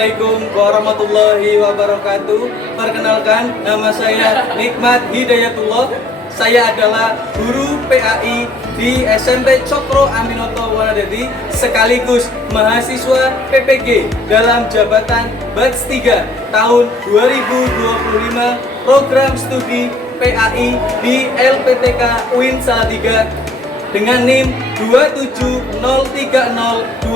Assalamualaikum warahmatullahi wabarakatuh. Perkenalkan, nama saya Nikmat Hidayatullah. Saya adalah guru PAI di SMP Cokro Aminoto Wanadadi sekaligus mahasiswa PPG dalam jabatan Batch 3 tahun 2025 program studi PAI di LPTK UIN Salatiga dengan NIM 27030253148.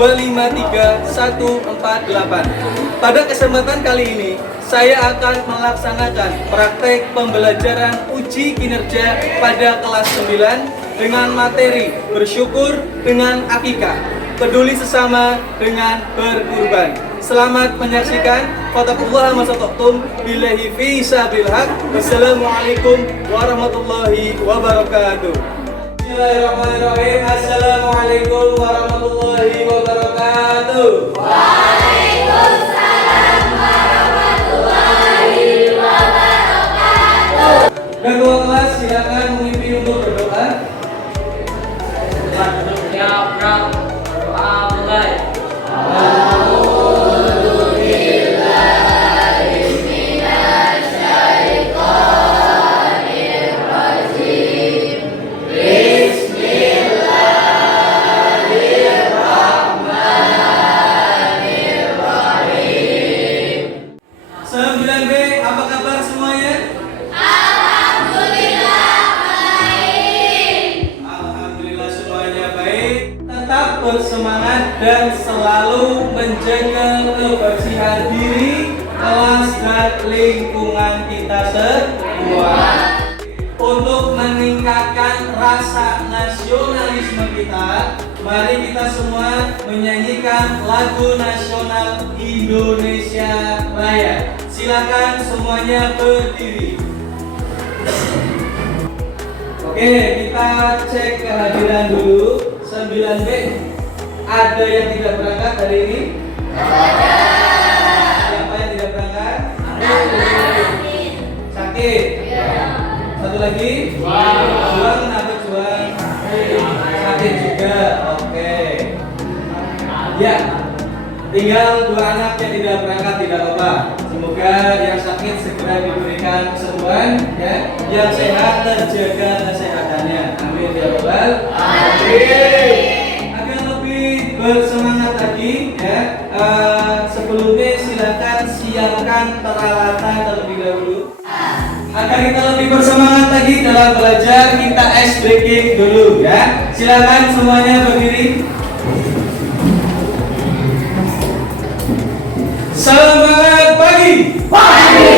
Pada kesempatan kali ini saya akan melaksanakan praktek pembelajaran uji kinerja pada kelas 9 dengan materi bersyukur dengan akikah, peduli sesama dengan berkurban. Selamat menyaksikan. Fattaqullaha masata'tum billahi fi sabil haq. Wassalamualaikum warahmatullahi wabarakatuh. Bismillahirrahmanirrahim. Assalamualaikum warahmatullahi wabarakatuh. Waalaikumsalam warahmatullahi wabarakatuh. Ketua kelas silakan memimpin untuk berdoa. Berdoa mulai. Bersemangat dan selalu menjaga kebersihan diri, kelas dan lingkungan kita semua. Untuk meningkatkan rasa nasionalisme kita, mari kita semua menyanyikan lagu nasional Indonesia Raya. Silakan semuanya berdiri. Oke, kita cek kehadiran dulu. 9B, ada yang tidak berangkat hari ini? Ada. Siapa yang tidak berangkat? Sakit. Sakit? Ya. Satu lagi? Juang, kenapa juang? Sakit juga, oke. Ya, tinggal 2 anak yang tidak berangkat, tidak apa-apa. Semoga yang sakit segera diberikan kesembuhan, ya. Yang sehat terjaga kesehatannya. Amin ya rabbal alamin. Agar lebih bersemangat lagi, ya. Sebelumnya silakan siapkan peralatan terlebih dahulu. Agar kita lebih bersemangat lagi dalam belajar, kita ice breaking dulu, ya. Silakan semuanya berdiri. Semangat pagi. Pagi,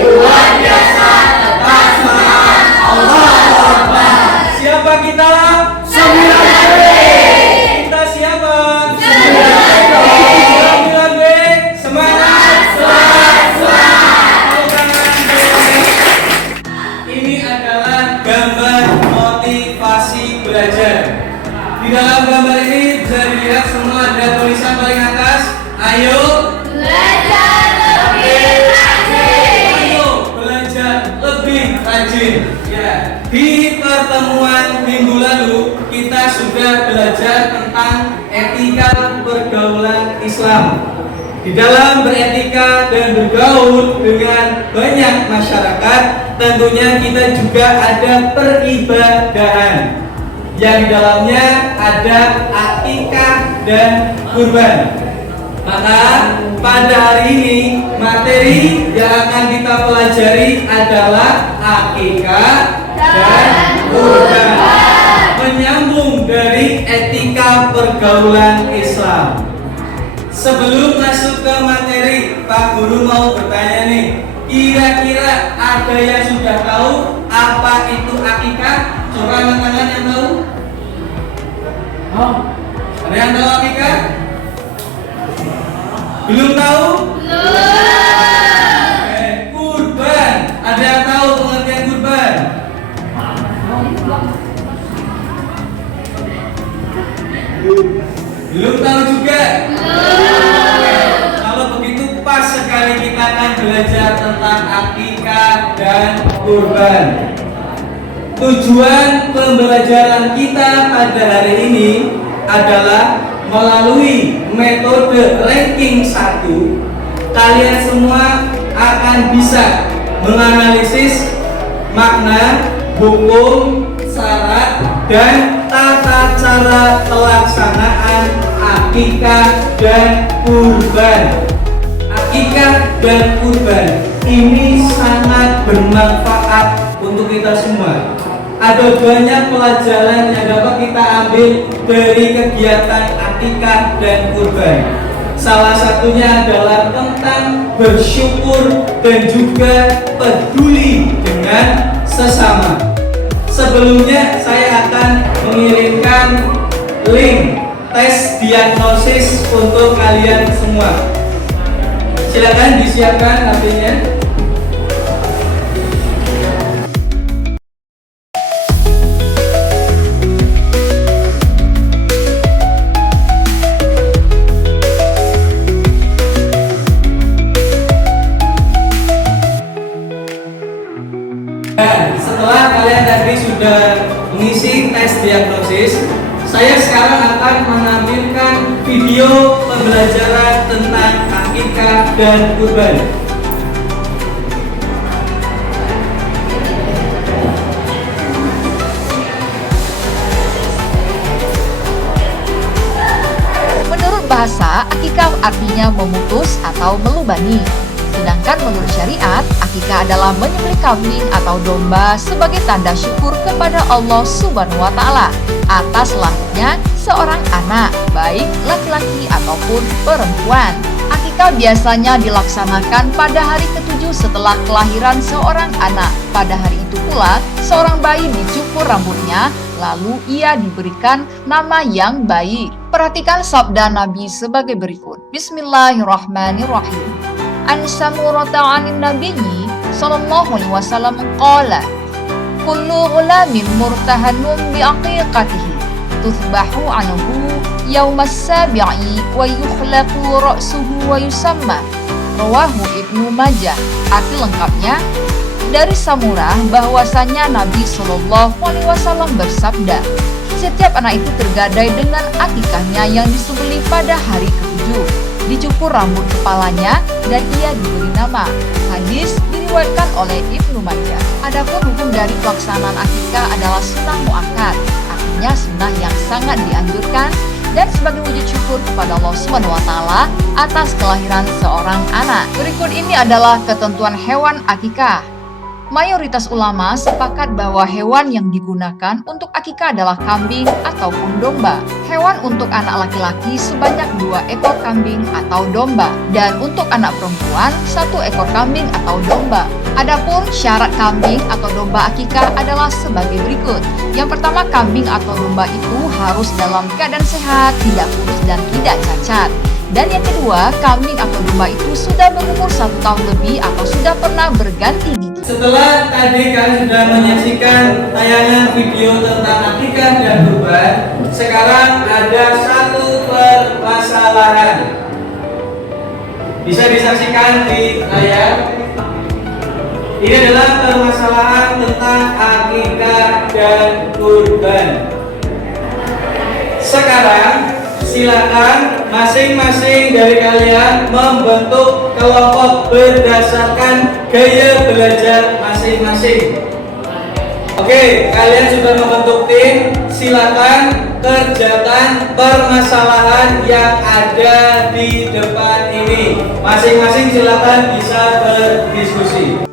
luar biasa. Tetap semangat. Allahu Akbar. Siapa kita? 9B. Kita siapa? 9B. 9B. Semangat. Ini adalah gambar motivasi belajar. Di dalam gambar ini bisa dilihat semua ada tulisan paling atas. Ayo Belajar lebih rajin. Ayo belajar lebih rajin. Ya, di pertemuan minggu lalu kita sudah belajar tentang etika pergaulan Islam. Di dalam beretika dan bergaul dengan banyak masyarakat, tentunya kita juga ada peribadahan yang di dalamnya ada akikah dan kurban. Maka pada hari ini materi yang akan kita pelajari adalah akikah dan kurban, menyambung dari etika pergaulan Islam. Sebelum masuk ke materi, Pak Guru mau bertanya nih, kira-kira ada yang sudah tahu apa itu akikah? Coba angkat tangan yang tahu. Ada yang tahu akikah? Belum tahu? Kurban. Ada yang tahu pengertian kurban? Belum tahu juga? Kalau begitu pas sekali kita akan belajar tentang akikah dan kurban. Tujuan pembelajaran kita pada hari ini adalah melalui metode ranking 1, kalian semua akan bisa menganalisis makna, hukum, syarat, dan tata cara pelaksanaan akikah dan kurban. Akikah dan kurban ini sangat bermanfaat untuk kita semua. Ada banyak pelajaran yang dapat kita ambil dari kegiatan akikah dan kurban. Salah satunya adalah tentang bersyukur dan juga peduli dengan sesama. Sebelumnya saya akan mengirimkan link tes diagnosis untuk kalian semua. Silakan disiapkan HP-nya. Setelah kalian tadi sudah mengisi tes diagnosis, saya sekarang akan menampilkan video pembelajaran tentang akikah dan kurban. Menurut bahasa, akikah artinya memutus atau melubani. Sedangkan menurut syariat, akikah adalah menyembelih kambing atau domba sebagai tanda syukur kepada Allah Subhanahu wa Ta'ala atas lahirnya seorang anak, baik laki-laki ataupun perempuan. Akikah biasanya dilaksanakan pada hari ke-7 setelah kelahiran seorang anak. Pada hari itu pula, seorang bayi dicukur rambutnya, lalu ia diberikan nama yang baik. Perhatikan sabda Nabi sebagai berikut. Bismillahirrahmanirrahim. An Samurata 'anin nabiyyi sallallahu alaihi wasallam qala kullu ghulamin murtahanun bi aqiqatihi tuthbahu anhu yaumas sabi'i wa yukhlaqu ra'suhu wa yusamma. Rawahu Ibnu Majah. Arti lengkapnya, dari Samurah bahwasanya Nabi Shallallahu alaihi wasallam bersabda, setiap anak itu tergadai dengan akikahnya yang disembelih pada hari ke-7. Dicukur rambut kepalanya dan ia diberi nama. Hadis diriwayatkan oleh Ibnu Majah. Adapun hukum dari pelaksanaan akikah adalah sunnah muakkad, artinya sunnah yang sangat dianjurkan dan sebagai wujud syukur kepada Allah Subhanahu wa Ta'ala atas kelahiran seorang anak. Berikut ini adalah ketentuan hewan akikah. Mayoritas ulama sepakat bahwa hewan yang digunakan untuk akikah adalah kambing ataupun domba. Hewan untuk anak laki-laki sebanyak 2 ekor kambing atau domba, dan untuk anak perempuan 1 ekor kambing atau domba. Adapun syarat kambing atau domba akikah adalah sebagai berikut. Yang pertama, kambing atau domba itu harus dalam keadaan sehat, tidak kurus dan tidak cacat. Dan yang kedua, kambing atau domba itu sudah berumur 1 tahun lebih atau sudah pernah berganti gigi. Setelah tadi kalian sudah menyaksikan tayangan video tentang akikah dan kurban, sekarang ada satu permasalahan. Bisa disaksikan di layar. Ini adalah permasalahan tentang akikah dan kurban. Sekarang silakan masing-masing dari kalian membentuk kelompok berdasarkan gaya belajar masing-masing. Oke, kalian sudah membentuk tim. Silakan kerjakan permasalahan yang ada di depan ini. Masing-masing silakan bisa berdiskusi.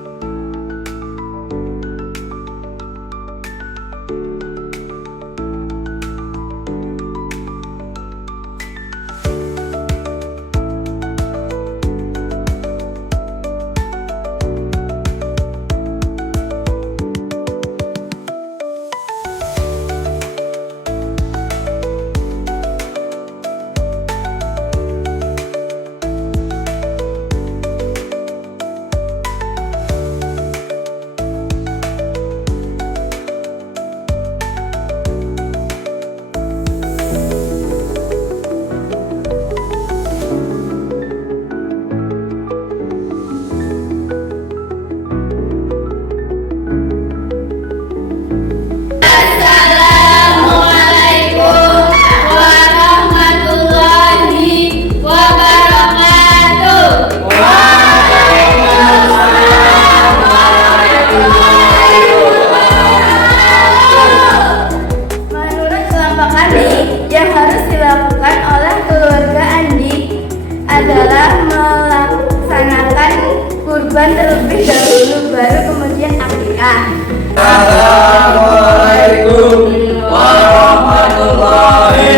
Assalamualaikum warahmatullahi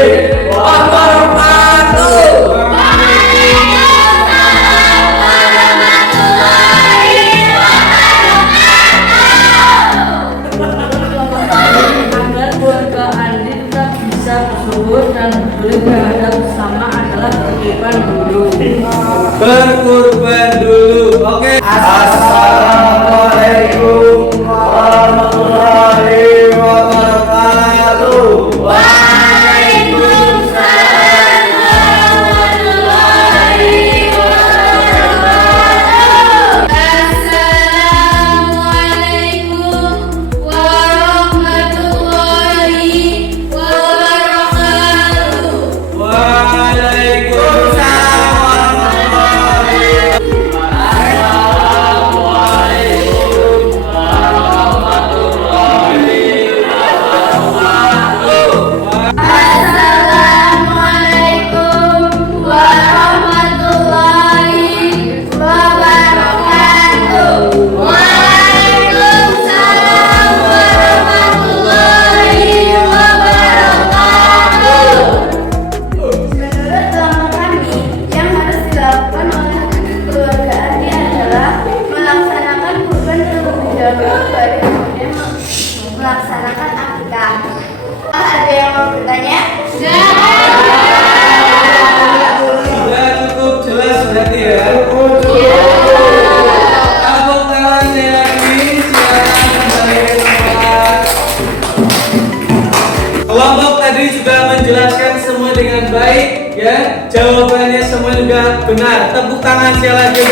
wabarakatuh. Agar keluarga Andi tetap bisa bersyukur dan boleh berada bersama adalah berkorban dulu. Berkurban dulu. Oke. Assalamualaikum warahmatullahi wabarakatuh. Waalaikumsalam warahmatullahi wabarakatuh. Assalamualaikum warahmatullahi wabarakatuh. Waalaikumsalam warahmatullahi Assalamualaikum warahmatullahi wabarakatuh. Waalaikumsalam warahmatullahi wabarakatuh. Menurut agama kami, yang harus dilakukan oleh keluarga Andi adalah melaksanakan kurban terlebih dahulu baru kemudian melaksanakan akikah. Ada yang mau bertanya? Sudah cukup jelas berarti ya. Tepuk tangan sekali lagi. Silakan kembali ke tempat. Kelompok tadi sudah menjelaskan semua dengan baik ya. Jawabannya semua juga benar. Tepuk tangan sekali lagi.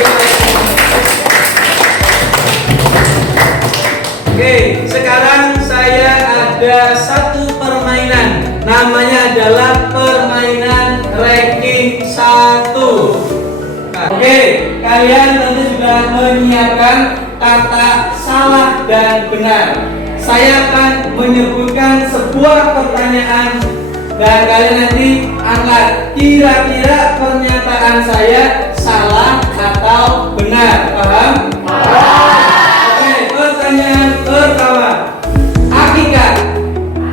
Oke, sekarang saya ada satu permainan. Namanya adalah permainan ranking 1. Oke, kalian tentu sudah menyiapkan kata salah dan benar. Saya akan menyebutkan sebuah pertanyaan dan kalian nanti angkat kira-kira pernyataan saya salah atau benar. Paham? Oke, pertanyaan pertama. Akikah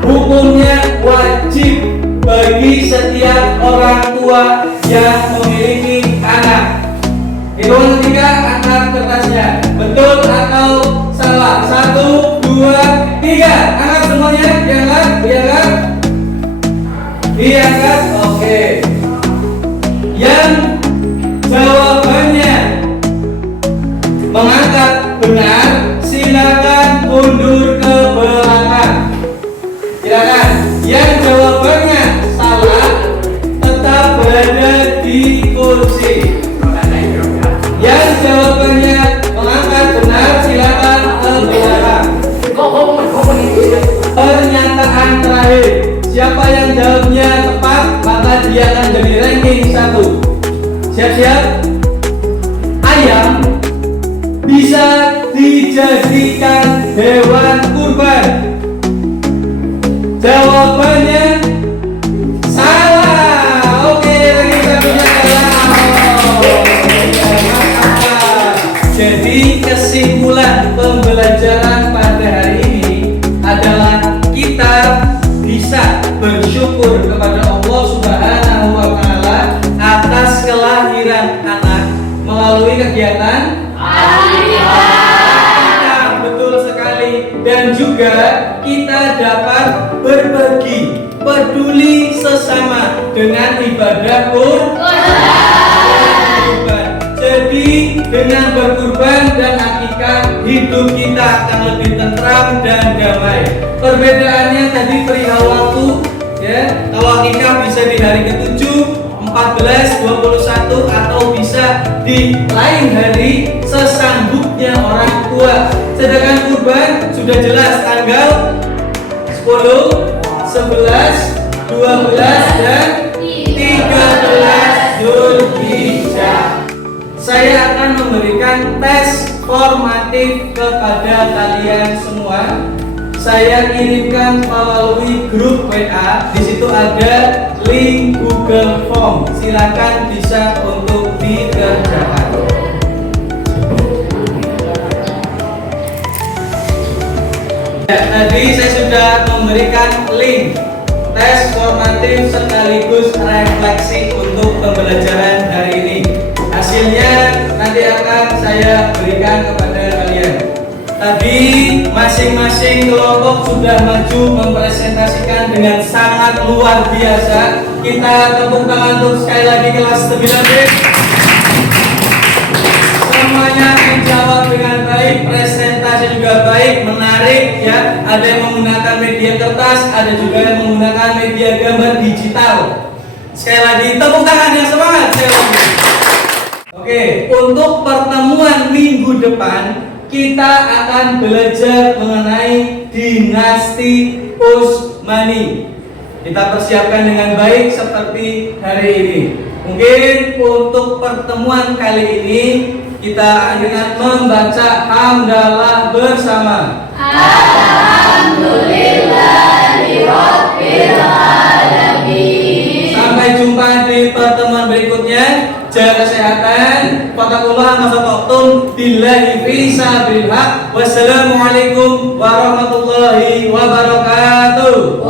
hukumnya wajib bagi setiap orang tua yang memiliki anak. Hitungan 3, angkat kertasnya. Betul atau salah? 1, 2, 3. Angkat semuanya. Diangkat, diangkat. Diangkat. Oke. Yang jawabannya mengangkat benar, silakan mundur ke belakang. Silakan. Yang jawabannya salah, tetap berada di kursi. Yang jawabannya mengangkat benar, silakan ke belakang. Pernyataan terakhir. Siapa yang jawabnya tepat, maka dia akan jadi ranking 1. Siap-siap. Ayam bisa dijadikan hewan kurban. Jawabannya salah. Oke, lagi satunya salah. Jadi kesimpulan pembelajaran pada hari ini adalah kita bisa bersyukur kepada Allah Subhanahu wa taala atas kelahiran anak melalui kegiatan betul sekali, dan juga kita dapat berbagi, peduli sesama dengan ibadah kurban. Jadi dengan berkurban dan akikah, hidup kita akan lebih tentram dan damai. Perbedaannya tadi perihal waktu ya. Kalau akikah bisa di hari ke-7, 14, 21 atau bisa di lain hari sesanggupnya orang tua. Sedangkan kurban sudah jelas tanggal 10, 11, 12 dan 13 Zulhijjah. Saya akan memberikan tes formatif kepada kalian semua. Saya kirimkan melalui grup WA. Di situ ada link Google Form. Silakan bisa untuk dikerjakan. Ya, tadi saya sudah memberikan link tes formatif sekaligus refleksi untuk pembelajaran hari ini. Hasilnya nanti akan saya berikan kepada kalian. Tadi masing-masing kelompok sudah maju mempresentasikan dengan sangat luar biasa. Kita tepuk tangan untuk sekali lagi kelas 9B. Semuanya menjawab dengan baik, presentasi juga baik, menarik ya. Ada yang menggunakan media kertas, ada juga yang menggunakan media gambar digital. Sekali lagi tepuk tangan yang semangat sekali lagi. Oke, untuk pertemuan minggu depan kita akan belajar mengenai dinasti Utsmani. Kita persiapkan dengan baik seperti hari ini. Mungkin untuk pertemuan kali ini kita dengan membaca hamdalah bersama. Alhamdulillahirabbil alamin. Sampai jumpa di pertemuan berikutnya. Jaga kesehatan. Fattaqullaha masata'tum billahi fi sabilillah. Wassalamualaikum warahmatullahi wabarakatuh.